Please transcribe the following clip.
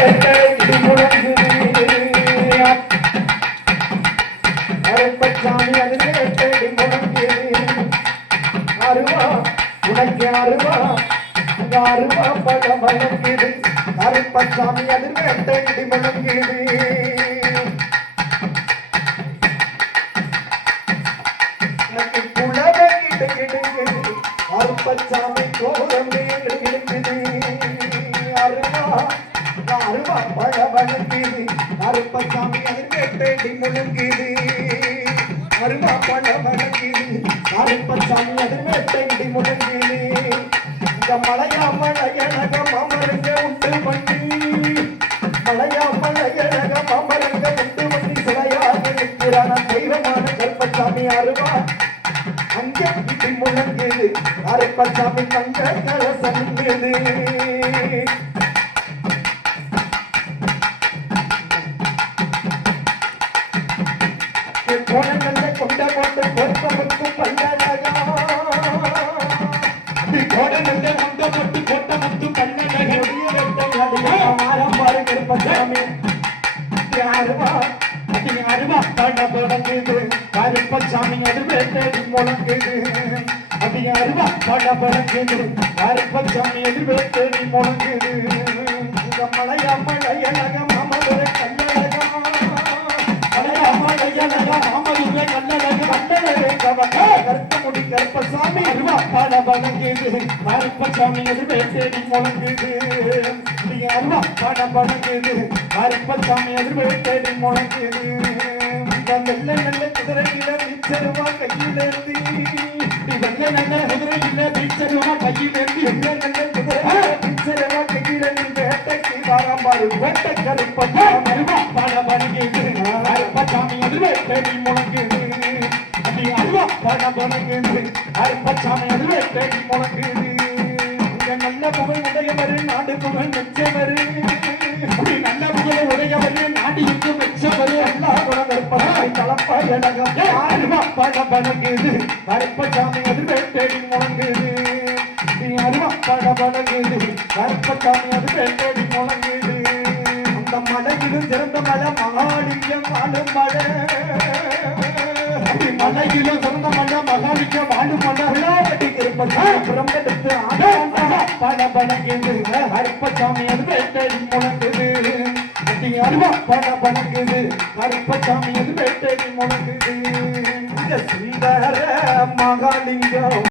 வேட்டை முழங்குது கருப்பசாமி அது வேட்டை முழங்குது அருவா உனக்கு அருவா அங்க அருவா பழம் வழங்குது கருப்பசாமி அது வேட்டை முழங்குது எனக்கு குளவை கிடுகிடுங்குது கருப்பசாமி கோலம் கிடுகிடுங்குது அருவா அருவா பழம் வழங்குது கருப்பசாமி அது வேட்டை முழங்குது அருவா பழம் வழங்குது கருப்பசாமி அது வேட்டை முழங்குது இந்த மலையா மலையழகம் அமருங்க உண்டு பண்ணி மலையா மலையழகம் அமருங்க உண்டு பண்ணி சிலையாக நிற்கிறான தெய்வமான கருப்பசாமி அருவா அங்கே இடி முழங்குது கருப்பசாமி தங்க கலசங்குது கோணங்கள்ல கொண்ட போட்டு பொறுப்பமுத்து பல்லழகா கோடனல்ல கொண்ட போட்டு கொட்டமுத்து பல்லழகா மாறம் பாரு கருப்பசாமி அருவா பட படங்குது கருப்பசாமி அது வேட்டை முழங்குது அது அருவா பட படங்குது கருப்பசாமி அது வேட்டை முழங்குது இந்த மலையா மலையழகம் அமதுரை கல்லழகம் மலையா மலையழகம் அமதுரை கல்லழகம் கல்லழகே கவக கருப்பமுடி கருப்பசாமி அருவா பட படங்குது கருப்பசாமி அது வேட்டை முழங்குது அது அருவா பட படங்குது கருப்பசாமி அது வேட்டை முழங்குது வெள்ளை நல்ல குதிரையில வீச்சருவா கையிலேந்தி வெள்ளை நல்ல குதிரையில வீச்சருவா கையிலேந்தி வெள்ளை நல்ல குதிரையில வீச்சருவா கையிலேந்தி வேட்டைக்கு வாராம்பாரு வேட்டை கருப்பசாமி அருவா பட படங்குது கருப்பசாமி அது வேட்டை முழங்குது அது அருவா பட படங்குது கருப்பசாமி அது வேட்டை முழங்குது இங்க நல்ல புகழ் உடையவர் நாடு புகழ் மெச்சவர் நல்ல புகழ் உடையவர் நாடு இங்கு மெச்சவர் எல்லா குணங்கற்பதாய் கலப்பாய் அழகம் அருவா பட படங்குது கருப்பசாமி அது வேட்டை முழங்குது அருவா பட படங்குது கருப்பசாமி அது வேட்டை முழங்குது அந்த மலையிலும் சிறந்த மலை மகாலிங்கம் வாழும் மலை மலையிலும் சிறந்த மலை மகாலிங்கம் வாழும் மலை விழாவட்டி கருப்பசாமி புறம்பெடுத்து பட படங்குது கருப்பசாமி அது வேட்டை முழங்குது அருவா பட படங்குது கருப்பசாமி அது வேட்டை முழங்குது சுந்தர மகாலிங்கம்